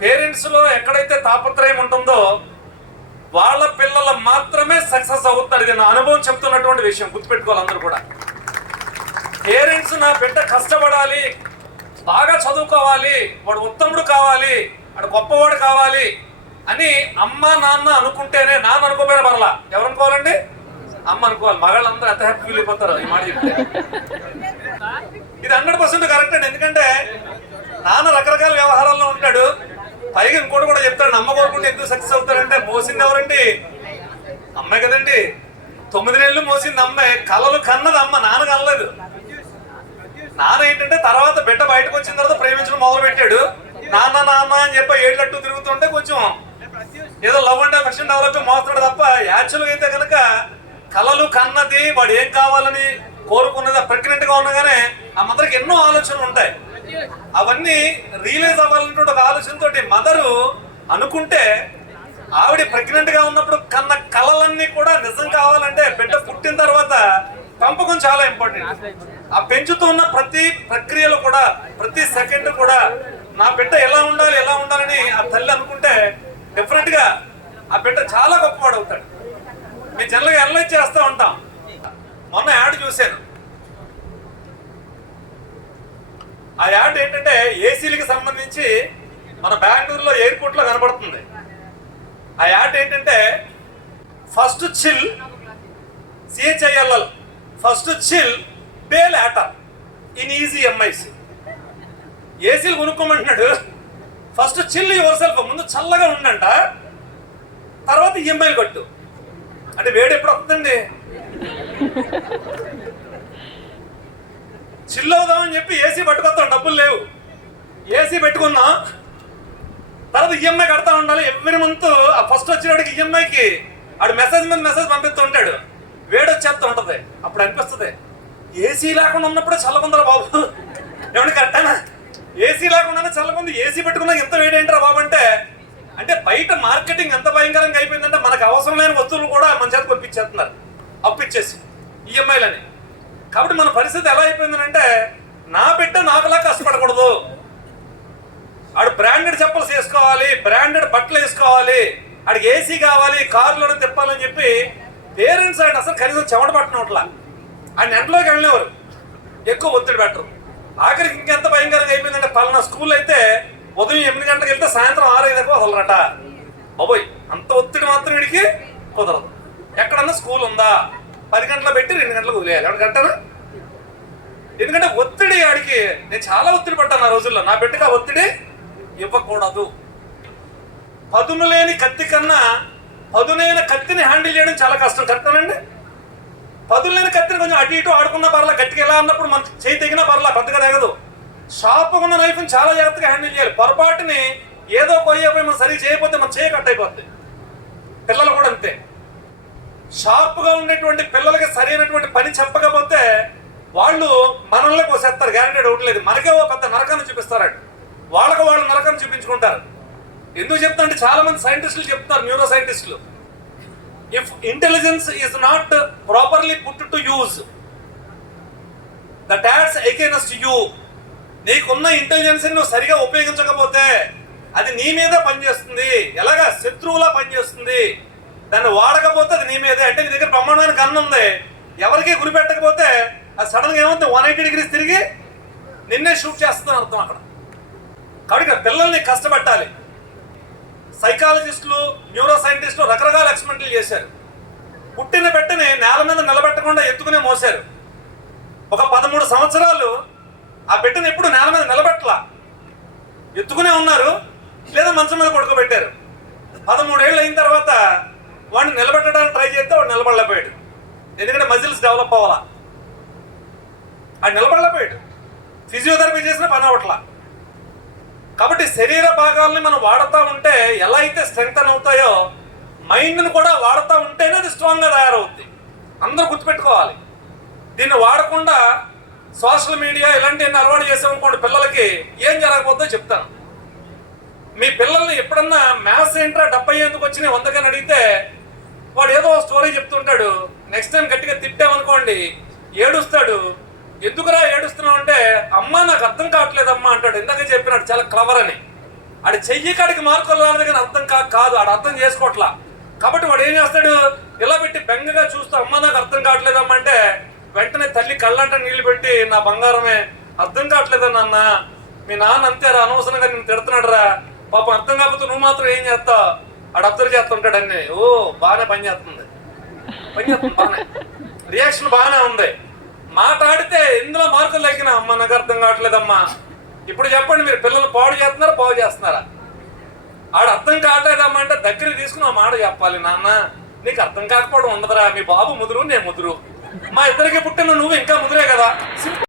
పేరెంట్స్లో ఎక్కడైతే తాపత్రయం ఉంటుందో వాళ్ళ పిల్లలు మాత్రమే సక్సెస్ అవుతారు. ఇది నా అనుభవం చెప్తున్నటువంటి విషయం. గుర్తుపెట్టుకోవాలి అందరూ కూడా. పేరెంట్స్ నా బిడ్డ కష్టపడాలి. బాగా చదువుకోవాలి. వాడు ఉత్తముడు కావాలి. వాడు గొప్పవాడు కావాలి అని అమ్మ నాన్న అనుకుంటేనే నాన్న అనుకోపోయిన పర్లా ఎవరు అనుకోవాలండి? అమ్మ అనుకోవాలి. మగాళ్ళందరూ ఎంత హ్యాపీ ఫీల్ అయిపోతారు. ఈ మాట చెప్తే. ఇది హండ్రెడ్ పర్సెంట్ కరెక్ట్ అండి. ఎందుకంటే నాన్న రకరకాల వ్యవహారాల్లో ఉంటాడు పైగా ఇంకోటి కూడా చెప్తాడు అమ్మ కోరుకుంటే ఎందుకు సక్సెస్ అవుతాడంటే మోసింది ఎవరండి? అమ్మాయి కదండి. తొమ్మిది నెలలు మోసింది అమ్మాయి కలలు కన్నది అమ్మ నాన్న కనలేదు. నాన్న ఏంటంటే తర్వాత బిడ్డ బయటకు వచ్చిన తర్వాత ప్రేమించడం మొదలు పెట్టాడు నాన్న నాన్న అని చెప్పి ఏళ్ళట్టు తిరుగుతుంటే కొంచెం ఏదో లవ్ అండ్ అఫెక్షన్ డెవలప్ మోస్తాడు తప్ప యాక్చువల్గా అయితే కనుక కలలు కన్నది వాడు ఏం కావాలని కోరుకున్నది ప్రెగ్నెంట్గా ఉండగానే ఆ మదర్కి ఎన్నో ఆలోచనలు ఉంటాయి. అవన్నీ రియలైజ్ అవ్వాలన్నటువంటి ఒక ఆలోచనతో మదరు అనుకుంటే ఆవిడ ప్రెగ్నెంట్గా ఉన్నప్పుడు కన్న కలలన్నీ కూడా నిజం కావాలంటే బిడ్డ పుట్టిన తర్వాత పెంపకం చాలా ఇంపార్టెంట్ ఆ పెంచుతూ ఉన్న ప్రతి ప్రక్రియలో కూడా ప్రతి సెకండ్ కూడా నా బిడ్డ ఎలా ఉండాలి ఎలా ఉండాలని ఆ తల్లి అనుకుంటే డెఫినెట్గా ఆ బిడ్డ చాలా గొప్పవాడు అవుతాడు. మేము జనరల్గా అనలైజ్ చేస్తూ ఉంటాం. మొన్న యాడ్ చూశాను. ఆ యాడ్ ఏంటంటే ఏసీలకి సంబంధించి మన బెంగళూరులో ఎయిర్పోర్ట్లో కనబడుతుంది. ఆ యాడ్ ఏంటంటే first chill C H I L L first chill pay later in easy EMIs. ఏసీలు కొనుక్కోమంటున్నాడు. ఫస్ట్ చిల్ యువర్ సెల్ఫ్ ముందు చల్లగా ఉండంట తర్వాత ఈఎంఐలు కట్టు. అంటే వేడి ఎప్పుడు వస్తుందండి? చిల్ అవుదామని చెప్పి ఏసీ పట్టుకొస్తాం డబ్బులు లేవు. ఏసీ పెట్టుకున్నా తర్వాత ఈఎంఐ కడతా ఉండాలి. ఎవ్రీ మంత్ ఆ ఫస్ట్ వచ్చినడికి ఈఎంఐకి ఆడు మెసేజ్ మీద మెసేజ్ పంపిస్తుంటాడు వేడి వచ్చేస్తూ అప్పుడు అనిపిస్తుంది ఏసీ లేకుండా ఉన్నప్పుడే చల్లకుందరా బాబు. ఏమన్నా కరెక్టేనా ఏసీ లేకుండానే చల్లకుంది ఏసీ పెట్టుకున్నా ఎంత వేడి ఏంటరా బాబు అంటే అంటే బయట మార్కెటింగ్ ఎంత భయంకరంగా అయిపోయిందంటే మనకు అవసరం లేని వస్తువులు కూడా మన చేత పంపించేస్తున్నారు. అప్పు ఇచ్చేసి ఈఎంఐలని కాబట్టి మన పరిస్థితి ఎలా అయిపోయిందంటే నా బిడ్డ నాకులా కష్టపడకూడదు. ఆడు బ్రాండెడ్ చెప్పల్స్ వేసుకోవాలి బ్రాండెడ్ బట్టలు వేసుకోవాలి ఆడికి ఏసీ కావాలి కారులో తిప్పాలని చెప్పి పేరెంట్స్ ఆయన అసలు కనీసం చెమట పట్టినట్లా. ఆయన ఎంటలోకి వెళ్ళినవారు ఎక్కువ ఒత్తిడి పెట్టరు. ఆఖరికి ఇంకెంత భయంకరంగా అయిపోయిందంటే పలానా స్కూల్ అయితే ఉదయం ఎనిమిది గంటలకు వెళ్తే సాయంత్రం ఆరు ఐదుకు వదలరట. బాబోయ్ అంత ఒత్తిడి మాత్రం వీడికి కుదరదు. ఎక్కడన్నా స్కూల్ ఉందా? పది గంటల పెట్టి రెండు గంటలకు వదిలేయాలి. ఎవరి గంటనా ఎందుకంటే ఒత్తిడి ఆడికి నేను చాలా ఒత్తిడి పడ్డాను ఆ రోజుల్లో. నా బిడ్డకి ఆ ఒత్తిడి ఇవ్వకూడదు. పదును లేని కత్తి కన్నా పదునైన కత్తిని హ్యాండిల్ చేయడం చాలా కష్టం. కరెక్టేనండి? పదులు లేని కత్తిని కొంచెం అటు ఇటు ఆడుకున్న పర్లా గట్టిగా ఎలా అన్నప్పుడు మన చేయి తెగినా పర్లా పెద్దగా తెగదు. షార్ప్ ఉన్న నైఫ్ని చాలా జాగ్రత్తగా హ్యాండిల్ చేయాలి. పొరపాటుని ఏదో కొయ్యపోయి మనం సరిగ్గా చేయకపోతే మన చేయి కట్ అయిపోద్ది. పిల్లలు కూడా అంతే. షార్ప్గా ఉండేటువంటి పిల్లలకి సరైనటువంటి పని చెప్పకపోతే వాళ్ళు మనల్లోకి వసేస్తారు గ్యారంటీ డౌట్ లేదు. మనకే ఓ పెద్ద నరకాన్ని చూపిస్తారు వాళ్ళకు వాళ్ళు నరకాన్ని చూపించుకుంటారు. ఎందుకు చెప్తారంటే చాలా మంది సైంటిస్టులు చెప్తున్నారు న్యూరో సైంటిస్టులు if intelligence is not properly put to use the dots against you నీకున్న ఇంటెలిజెన్స్ నువ్వు సరిగా ఉపయోగించకపోతే అది నీ మీద పనిచేస్తుంది. ఎలాగా? శత్రువులా పనిచేస్తుంది. దాన్ని వాడకపోతే అది నీ మీదే. అంటే నీ దగ్గర బ్రహ్మాండమైన గన్ ఉంది. ఎవరికి గురి పెట్టకపోతే అది సడన్గా ఏమవుతుంది వన్ ఎయిటీ డిగ్రీస్ తిరిగి నిన్నే షూట్ చేస్తుందని అర్థం అక్కడ. కాబట్టి ఇక్కడ పిల్లల్ని కష్టపెట్టాలి. సైకాలజిస్టులు న్యూరో సైంటిస్టులు రకరకాల ఎక్స్పెరిమెంట్లు చేశారు. పుట్టిన పెట్టని నేల మీద నిలబెట్టకుండా ఎత్తుకునే మోసారు ఒక పదమూడు సంవత్సరాలు ఆ బిడ్డను ఎప్పుడు నేల మీద నిలబెట్టలా? ఎత్తుకునే ఉన్నారు లేదా మంచం మీద పడుకోబెట్టారు. పదమూడేళ్ళు అయిన తర్వాత వాడిని నిలబెట్టడానికి ట్రై చేస్తే వాడు నిలబడలేకపోయాడు. ఎందుకంటే మజిల్స్ డెవలప్ అవ్వాలా? ఆ నిలబడలేపోయాడు ఫిజియోథెరపీ చేసిన పని అవట్లా కాబట్టి శరీర భాగాల్ని మనం వాడుతూ ఉంటే ఎలా అయితే స్ట్రెంగ్త్ అవుతాయో మైండ్ని కూడా వాడుతూ ఉంటేనే అది స్ట్రాంగ్గా తయారవుద్ది. అందరూ గుర్తుపెట్టుకోవాలి. దీన్ని వాడకుండా సోషల్ మీడియా ఇలాంటివన్నీ అలవాటు చేసామనుకోండి పిల్లలకి ఏం జరగబోతుందో చెప్తాను. మీ పిల్లల్ని ఎప్పుడన్నా మ్యాథ్స్ ఏంట్రా డెబ్బై ఎందుకు వచ్చినాయి వందకని అడిగితే వాడు ఏదో స్టోరీ చెప్తుంటాడు. నెక్స్ట్ టైం గట్టిగా తిట్టామనుకోండి ఏడుస్తాడు. ఎందుకురా ఏడుస్తున్నావు అంటే అమ్మ నాకు అర్థం కావట్లేదమ్మా అంటాడు. ఇందాక చెప్పినాడు చాలా క్లవర్ అని. ఆడు చెయ్యి కాడికి మార్కులు రాలేదు కానీ అర్థం కా కాదు ఆడు అర్థం చేసుకోవట్లా. కాబట్టి వాడు ఏం చేస్తాడు? ఇలా పెట్టి బెంగగా చూస్తూ అమ్మ నాకు అర్థం కావట్లేదమ్మా అంటే వెంటనే తల్లి కళ్ళంట నీళ్ళు పెట్టి నా బంగారమే అర్థం కావట్లేదా నాన్న? మీ నాన్న అంతేరా అనవసరంగా నేను తిడుతున్నాడు రా పాపం అర్థం కాకపోతే నువ్వు మాత్రం ఏం చేస్తావు? ఆడు అబ్జర్వ్ చేస్తుంటాడు అన్ని. ఓ బాగానే పని చేస్తుంది. పని చేస్తుంది బాగానే. రియాక్షన్ బాగానే ఉంది. మాట్లాడితే ఇందులో మార్కులు తగ్గిన అమ్మ నాకు అర్థం కావట్లేదమ్మా. ఇప్పుడు చెప్పండి మీరు పిల్లలు పాడు చేస్తున్నారా పాడు చేస్తున్నారా? ఆడు అర్థం కావట్లేదమ్మా అంటే దగ్గర తీసుకుని ఆ మాట చెప్పాలి నాన్న. నీకు అర్థం కాకపోవడం ఉండదురా మీ బాబు ముదురు నేను ముదురు. మా ఇద్దరికి పుట్టిన నువ్వు ఇంకా ముదురే కదా.